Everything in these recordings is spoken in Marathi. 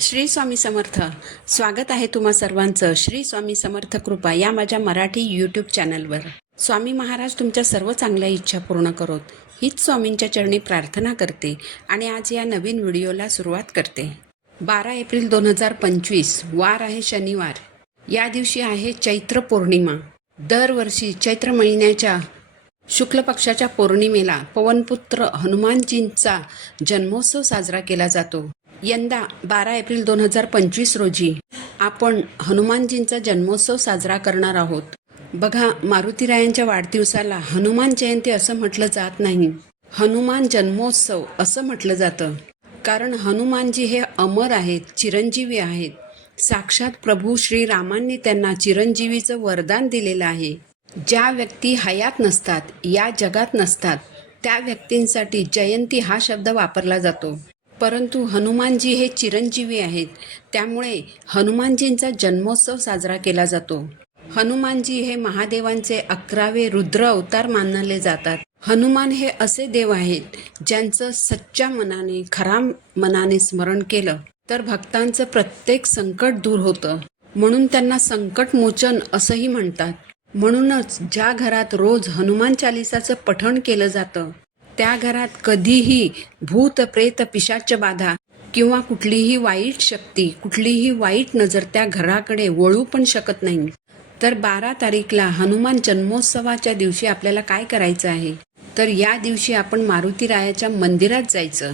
श्री स्वामी समर्थ. स्वागत आहे तुम्हा सर्वांचं श्री स्वामी समर्थ कृपा या माझ्या मराठी यूट्यूब चॅनलवर. स्वामी महाराज तुमच्या सर्व चांगल्या इच्छा पूर्ण करोत हीच स्वामींच्या चरणी प्रार्थना करते आणि आज या नवीन व्हिडिओला सुरुवात करते. 12 एप्रिल 2025 वार आहे शनिवार. या दिवशी आहे चैत्र पौर्णिमा. दरवर्षी चैत्र महिन्याच्या शुक्ल पक्षाच्या पौर्णिमेला पवनपुत्र हनुमानजींचा जन्मोत्सव साजरा केला जातो. यंदा 12 एप्रिल 2025 रोजी आपण हनुमानजींचा जन्मोत्सव साजरा करणार आहोत. बघा, मारुतीरायांच्या वाढदिवसाला हनुमान जयंती असं म्हटलं जात नाही, हनुमान जन्मोत्सव असं म्हटलं जातं. कारण हनुमानजी हे अमर आहेत, चिरंजीवी आहेत. साक्षात प्रभू श्रीरामांनी त्यांना चिरंजीवीचं वरदान दिलेलं आहे. ज्या व्यक्ती हयात नसतात, या जगात नसतात, त्या व्यक्तींसाठी जयंती हा शब्द वापरला जातो. परंतु हनुमानजी हे चिरंजीवी आहेत, त्यामुळे हनुमानजींचा जन्मोत्सव साजरा केला जातो. हनुमानजी हे महादेवांचे 11वे रुद्र अवतार मानले जातात. हनुमान हे असे देव आहेत ज्यांचं सच्च्या मनाने, खरा मनाने स्मरण केलं तर भक्तांचं प्रत्येक संकट दूर होतं. म्हणून त्यांना संकटमोचन असंही म्हणतात. म्हणूनच ज्या घरात रोज हनुमान चालिसाचं पठण केलं जातं त्या घरात कधीही भूत, प्रेत, पिशाच बाधा किंवा कुठलीही वाईट शक्ती, कुठलीही वाईट नजर त्या घराकडे वळू पण शकत नाही. तर 12 तारीखला हनुमान जन्मोत्सवाच्या दिवशी आपल्याला काय करायचं आहे, तर या दिवशी आपण मारुतीरायाच्या मंदिरात जायचं.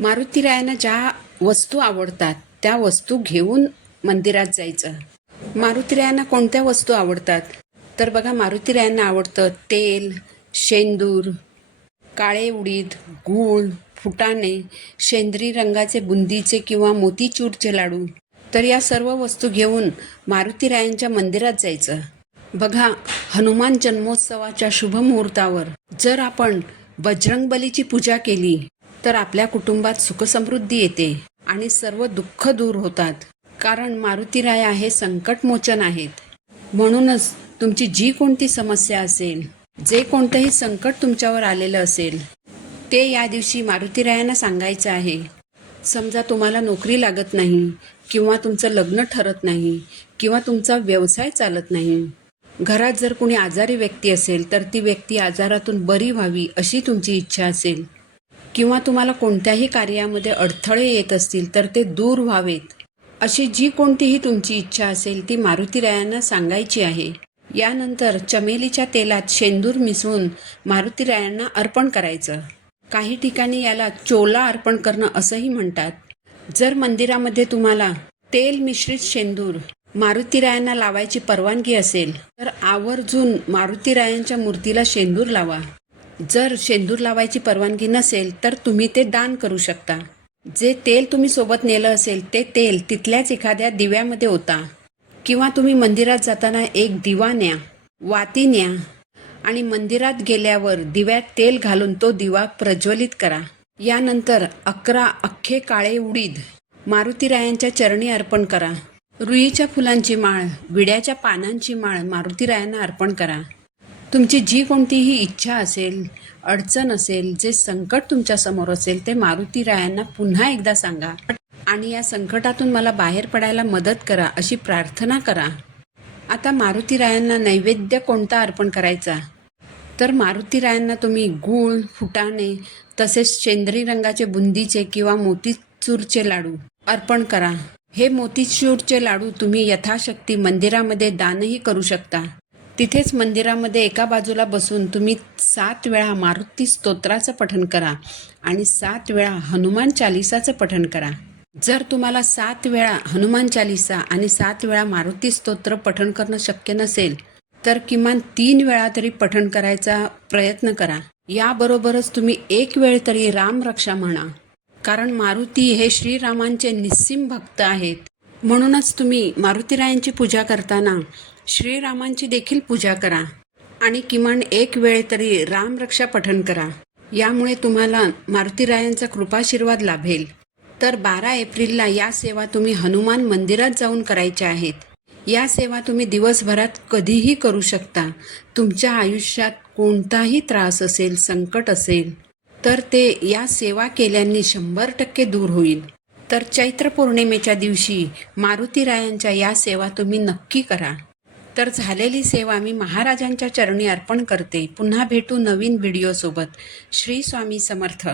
मारुतीरायांना ज्या वस्तू आवडतात त्या वस्तू घेऊन मंदिरात जायचं. मारुतीरायांना कोणत्या वस्तू आवडतात, तर बघा, मारुतीरायांना आवडतं तेल, शेंदूर, काळे उडीद, गूळ, फुटाणे, शेंद्री रंगाचे बुंदीचे किंवा मोतीचूरचे लाडू. तर या सर्व वस्तू घेऊन मारुतीरायांच्या मंदिरात जायचं. बघा, हनुमान जन्मोत्सवाच्या शुभ मुहूर्तावर जर आपण बजरंगबलीची पूजा केली तर आपल्या कुटुंबात सुखसमृद्धी येते आणि सर्व दुःख दूर होतात. कारण मारुतीराया हे संकटमोचन आहेत. म्हणूनच तुमची जी कोणती समस्या असेल, जे कोणतंही संकट तुमच्यावर आलेलं असेल, ते या दिवशी मारुतीरायांना सांगायचं आहे. समजा तुम्हाला नोकरी लागत नाही किंवा तुमचं लग्न ठरत नाही किंवा तुमचा व्यवसाय चालत नाही, घरात जर कोणी आजारी व्यक्ती असेल तर ती व्यक्ती आजारातून बरी व्हावी अशी तुमची इच्छा असेल, किंवा तुम्हाला कोणत्याही कार्यामध्ये अडथळे येत असतील तर ते दूर व्हावेत, अशी जी कोणतीही तुमची इच्छा असेल ती मारुतीरायांना सांगायची आहे. यानंतर चमेलीच्या तेलात शेंदूर मिसळून मारुतीरायांना अर्पण करायचं. काही ठिकाणी याला चोला अर्पण करणं असंही म्हणतात. जर मंदिरामध्ये तुम्हाला तेल मिश्रित शेंदूर मारुतीरायांना लावायची परवानगी असेल तर आवर्जून मारुतीरायांच्या मूर्तीला शेंदूर लावा. जर शेंदूर लावायची परवानगी नसेल तर तुम्ही ते दान करू शकता. जे तेल तुम्ही सोबत नेलं असेल ते तेल तिथल्याच एखाद्या दिव्यामध्ये ओता, किंवा तुम्ही मंदिरात जाताना एक दिवा न्या, वाती न्या आणि मंदिरात गेल्यावर दिव्यात तेल घालून तो दिवा प्रज्वलित करा. यानंतर 11 अख्खे काळे उडीद मारुतीरायांच्या चरणी अर्पण करा. रुईच्या फुलांची माळ, विड्याच्या पानांची माळ मारुतीरायांना अर्पण करा. तुमची जी कोणतीही इच्छा असेल, अडचण असेल, जे संकट तुमच्यासमोर असेल ते मारुतीरायांना पुन्हा एकदा सांगा आणि या संकटातून मला बाहेर पडायला मदत करा अशी प्रार्थना करा. आता मारुतीरायांना नैवेद्य कोणता अर्पण करायचा, तर मारुतीरायांना तुम्ही गूळ, फुटाणे तसेच शेंद्री रंगाचे बुंदीचे किंवा मोतीचूरचे लाडू अर्पण करा. हे मोतीचूरचे लाडू तुम्ही यथाशक्ती मंदिरामध्ये दानही करू शकता. तिथेच मंदिरामध्ये एका बाजूला बसून तुम्ही 7 वेळा मारुती स्तोत्राचं पठण करा आणि 7 वेळा हनुमान चालिसाचं पठण करा. जर तुम्हाला 7 वेळा हनुमान चालिसा आणि 7 वेळा मारुती स्तोत्र पठण करणं शक्य नसेल तर किमान 3 वेळा तरी पठण करायचा प्रयत्न करा. याबरोबरच तुम्ही 1 वेळ तरी रामरक्षा म्हणा. कारण मारुती हे श्रीरामांचे निस्सीम भक्त आहेत. म्हणूनच तुम्ही मारुतीरायांची पूजा करताना श्रीरामांची देखील पूजा करा आणि किमान 1 वेळ तरी रामरक्षा पठण करा. यामुळे तुम्हाला मारुतीरायांचा कृपाशीर्वाद लाभेल. तर 12 एप्रिलला या सेवा तुम्ही हनुमान मंदिरात जाऊन करायच्या आहेत. या सेवा तुम्ही दिवसभरात कधीही करू शकता. तुमच्या आयुष्यात कोणताही त्रास असेल, संकट असेल तर ते या सेवा केल्याने 100% दूर होईल. तर चैत्र पौर्णिमेच्या दिवशी मारुतीरायांच्या या सेवा तुम्ही नक्की करा. तर झालेली सेवा मी महाराजांच्या चरणी अर्पण करते. पुन्हा भेटू नवीन व्हिडिओसोबत. श्री स्वामी समर्थ.